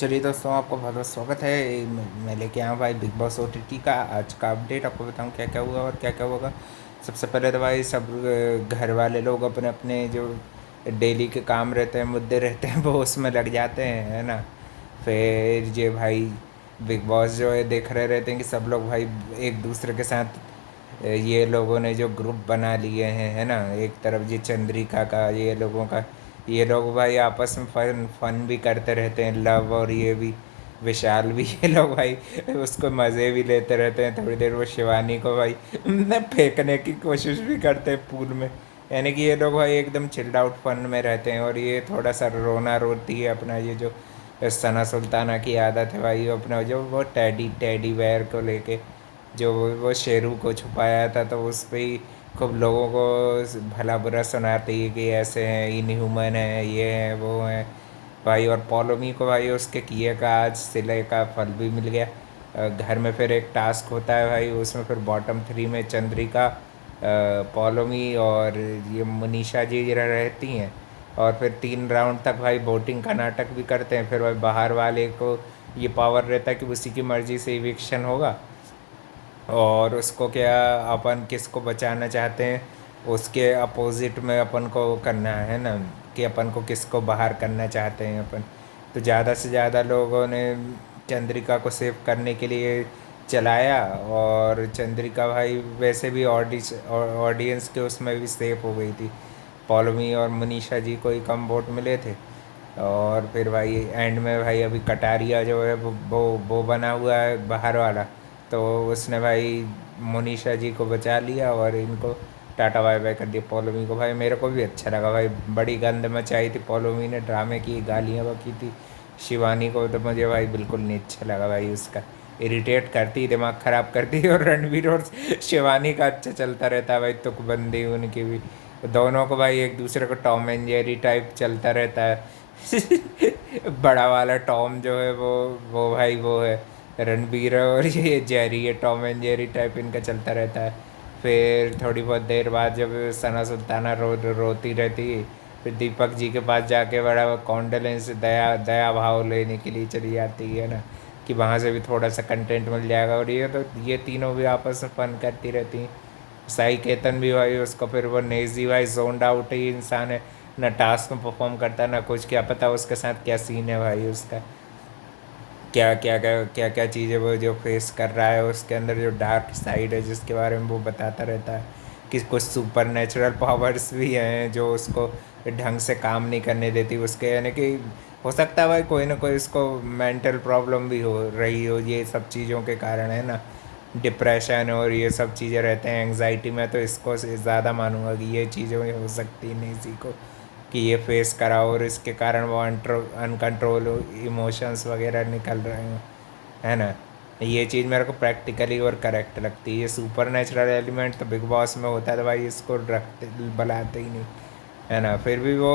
चलिए दोस्तों, आपका बहुत बहुत स्वागत है। मैं लेके आया हूँ भाई बिग बॉस ओटीटी का आज का अपडेट। आपको बताऊँ क्या क्या हुआ और क्या क्या होगा। सबसे पहले तो भाई सब घर वाले लोग अपने अपने जो डेली के काम रहते हैं, मुद्दे रहते हैं, वो उसमें लग जाते हैं, है ना। फिर ये भाई बिग बॉस जो है देख रहे रहते हैं कि सब लोग भाई एक दूसरे के साथ ये लोगों ने जो ग्रुप बना लिए हैं, है ना। एक तरफ ये चंद्रिका का, ये लोगों का, ये लोग भाई आपस में फन फन भी करते रहते हैं, लव और ये भी विशाल भी ये लोग भाई उसको मज़े भी लेते रहते हैं। थोड़ी देर वो शिवानी को भाई न फेंकने की कोशिश भी करते हैं पूल में। यानी कि ये लोग भाई एकदम चिल्ड आउट फन में रहते हैं। और ये थोड़ा सा रोना रोती है अपना, ये जो सना सुल्ताना की आदत है भाई, वो अपना जो वो टेडी टेडी बेयर को लेके जो वो शेरू को छुपाया था, तो उस पर ही खूब लोगों को भला बुरा सुनाती है कि ऐसे हैं, इनह्यूमन है, ये हैं, वो हैं भाई। और पॉलोमी को भाई उसके किए का आज सिले का फल भी मिल गया। घर में फिर एक टास्क होता है भाई, उसमें फिर बॉटम थ्री में चंद्रिका, पॉलोमी और ये मनीषा जी जरा रहती हैं। और फिर 3 राउंड तक भाई वोटिंग का नाटक भी करते हैं। फिर भाई बाहर वाले को ये पावर रहता है कि उसी की मर्ज़ी से इविक्शन होगा, और उसको क्या, अपन किसको बचाना चाहते हैं उसके अपोजिट में अपन को करना है ना, कि अपन को किसको बाहर करना चाहते हैं अपन। तो ज़्यादा से ज़्यादा लोगों ने चंद्रिका को सेव करने के लिए चलाया। और चंद्रिका भाई वैसे भी ऑडियंस के उसमें भी सेफ हो गई थी। पौलमी और मनीषा जी को ही कम वोट मिले थे। और फिर भाई एंड में भाई अभी कटारिया जो है वो बना हुआ है बाहर वाला, तो उसने भाई मोनिशा जी को बचा लिया और इनको टाटा बाय बाय कर दिया। पौलोमी को भाई मेरे को भी अच्छा लगा भाई, बड़ी गंद मचाई थी पौलोमी ने, ड्रामे की गालियाँ बकी थी। शिवानी को तो मुझे भाई बिल्कुल नहीं अच्छा लगा भाई, उसका इरिटेट करती, दिमाग ख़राब करती। और रणवीर और शिवानी का अच्छा चलता रहता है भाई, तुकबंदी उनकी भी। दोनों को भाई एक दूसरे को टॉम एंड जेरी टाइप चलता रहता है। बड़ा वाला टॉम जो है वो भाई वो है रणबीर है, और ये जेरी है, टॉम एंड जेरी टाइप इनका चलता रहता है। फिर थोड़ी बहुत देर बाद जब सना सुल्ताना रोती रहती है, फिर दीपक जी के पास जाके बड़ा कॉन्डोलेंस दया दया भाव लेने के लिए चली जाती है ना, कि वहाँ से भी थोड़ा सा कंटेंट मिल जाएगा। और ये तो ये तीनों भी आपस में फन करती रहती हैं। साई केतन भी भाई उसको फिर वो नेजी भाई जोनड आउट ही इंसान है, ना टास्क में परफॉर्म करता ना कुछ, क्या पता उसके साथ क्या सीन है भाई उसका, क्या क्या चीज़ें वो जो फेस कर रहा है उसके अंदर, जो डार्क साइड है जिसके बारे में वो बताता रहता है कि कुछ सुपर नेचुरल पावर्स भी हैं जो उसको ढंग से काम नहीं करने देती उसके। यानी कि हो सकता है भाई कोई ना कोई उसको मेंटल प्रॉब्लम भी हो रही हो, ये सब चीज़ों के कारण, है ना। डिप्रेशन और ये सब चीज़ें रहते हैं, एंग्जाइटी में तो इसको ज़्यादा मानूंगा कि ये चीज़ें हो सकती नहीं इसी को, कि ये फेस करा और इसके कारण वो अनकंट्रोल इमोशंस वगैरह निकल रहे हैं, है ना। ये चीज़ मेरे को प्रैक्टिकली और करेक्ट लगती है। ये सुपर नेचुरल एलिमेंट तो बिग बॉस में होता है, तो भाई इसको रखते बुलाते ही नहीं, है ना। फिर भी वो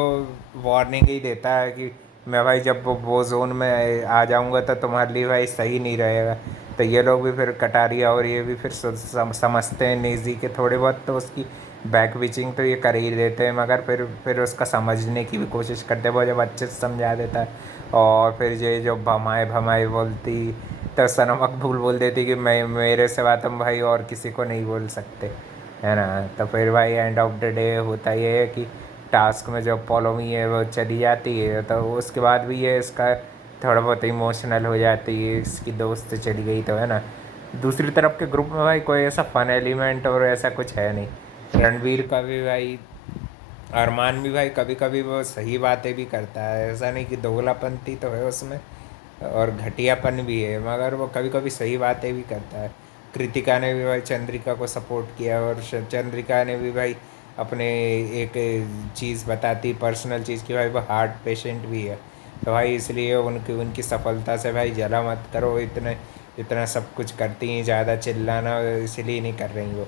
वार्निंग ही देता है कि मैं भाई जब वो जोन में आ जाऊंगा तो तुम्हारे लिए भाई सही नहीं रहेगा। तो ये लोग भी फिर कटारिया और ये भी फिर समझते हैं नेजी के थोड़े बहुत, तो उसकी बैक बिचिंग तो ये कर ही देते हैं, मगर फिर उसका समझने की भी कोशिश करते हैं वो, जब अच्छे से समझा देता है। और फिर ये जो भमाए भमाए बोलती, तो सनम मकबूल बोल देती कि मैं मेरे सिवा तुम भाई और किसी को नहीं बोल सकते, है ना। तो फिर भाई एंड ऑफ द डे होता ये है कि टास्क में जो पॉलोमी है वो चली जाती है, तो उसके बाद भी ये इसका थोड़ा बहुत इमोशनल हो जाती है, इसकी दोस्त चली गई तो, है ना। दूसरी तरफ के ग्रुप में भाई कोई ऐसा फन एलिमेंट और ऐसा कुछ है नहीं। रणवीर का भी भाई, अरमान भी भाई कभी कभी वो सही बातें भी करता है, ऐसा नहीं कि दोगलापंती तो है उसमें और घटियापन भी है, मगर वो कभी कभी सही बातें भी करता है। कृतिका ने भी भाई चंद्रिका को सपोर्ट किया, और चंद्रिका ने भी भाई अपने एक चीज़ बताती, पर्सनल चीज़ की, भाई वो हार्ट पेशेंट भी है। तो भाई इसलिए उनकी उनकी सफलता से भाई जला मत करो, इतने इतना सब कुछ करती हैं, ज़्यादा चिल्लाना इसलिए नहीं कर रही वो,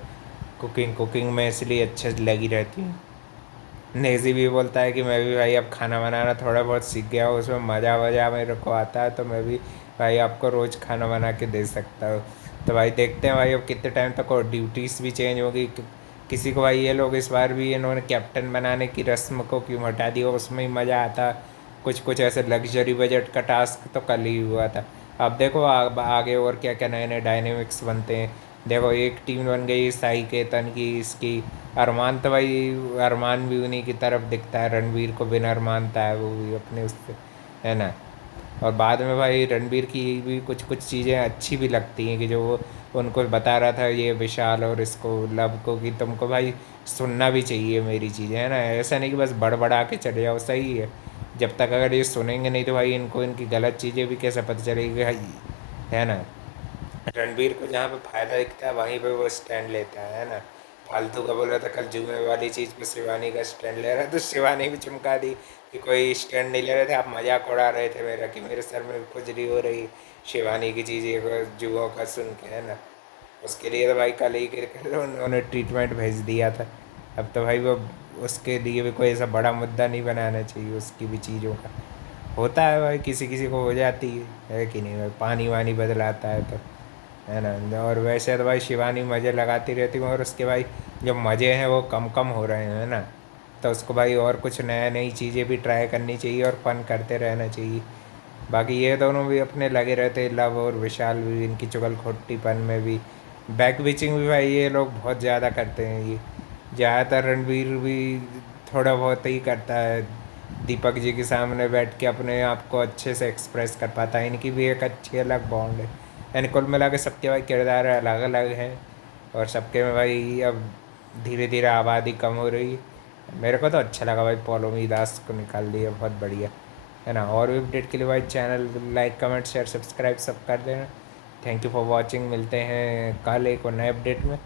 कुकिंग कुकिंग में इसलिए अच्छे लगी रहती हैं। नेज़ी भी बोलता है कि मैं भी भाई अब खाना बनाना थोड़ा बहुत सीख गया हूँ, उसमें मज़ा वज़ा मेरे को आता है, तो मैं भी भाई आपको रोज़ खाना बना के दे सकता हूँ। तो भाई देखते हैं भाई अब कितने टाइम तक और ड्यूटीज़ भी चेंज होगी किसी को। भाई ये लोग इस बार भी इन्होंने कैप्टन बनाने की रस्म को क्यों हटा दिया, उसमें ही मज़ा आता कुछ कुछ ऐसे लग्जरी बजट का टास्क तो कल ही हुआ था। अब देखो आगे और क्या क्या नए नए डायनेमिक्स बनते हैं। देखो एक टीम बन गई साई केतन की, इसकी अरमान, तो भाई अरमान भी उन्हीं की तरफ दिखता है, रणवीर को विनर मानता है वो भी अपने उससे, है ना। और बाद में भाई रणबीर की भी कुछ कुछ चीज़ें अच्छी भी लगती हैं कि जो वो उनको बता रहा था ये विशाल और इसको लव को कि तुमको भाई सुनना भी चाहिए मेरी चीज़ें, है ना। ऐसा नहीं कि बस बड़बड़ा के चले जाओ, सही है। जब तक अगर ये सुनेंगे नहीं तो भाई इनको इनकी गलत चीज़ें भी कैसे पता चलेगी भाई, है ना। रणबीर को जहाँ पे फायदा दिखता है वहीं पे वो स्टैंड लेता है ना। फालतू का बोल रहा था कल जुमे वाली चीज़ पे शिवानी का स्टैंड ले रहा है, तो शिवानी भी चमका दी कि कोई स्टैंड नहीं ले रहे थे, आप मजाक उड़ा रहे थे मेरा कि मेरे सर में खुजली हो रही शिवानी की चीज़ें को जुओं का सुन के, है ना। उसके लिए तो भाई कल ही कर उन्होंने ट्रीटमेंट भेज दिया था। अब तो भाई वो उसके लिए भी कोई ऐसा बड़ा मुद्दा नहीं बनाना चाहिए उसकी भी चीज़ों का। होता है भाई, किसी किसी को हो जाती है कि नहीं भाई, पानी वानी बदलाता है तो, है ना। और वैसे तो भाई शिवानी मज़े लगाती रहती हूँ, और उसके भाई जो मज़े हैं वो कम कम हो रहे हैं, है ना। तो उसको भाई और कुछ नया नई चीज़ें भी ट्राई करनी चाहिए और फन करते रहना चाहिए। बाकी ये दोनों भी अपने लगे रहते हैं, लव और विशाल भी, इनकी चुगलखोटीपन में भी, बैक बिचिंग भी भाई ये लोग बहुत ज़्यादा करते हैं ये। ज़्यादातर रणवीर भी थोड़ा बहुत ही करता है, दीपक जी के सामने बैठ के अपने आप को अच्छे से एक्सप्रेस कर पाता है। इनकी भी एक अच्छी अलग बॉन्ड है, यानी कुल मिला के सबके भाई किरदार अलग अलग हैं, और सबके में भाई अब धीरे धीरे आबादी कम हो रही है। मेरे को तो अच्छा लगा भाई पौलोमी दास को निकाल दिया, बहुत बढ़िया, है ना। और भी अपडेट के लिए भाई channel like comment share subscribe सब कर देना। थैंक यू फॉर वॉचिंग, मिलते हैं कल एक और नए अपडेट में।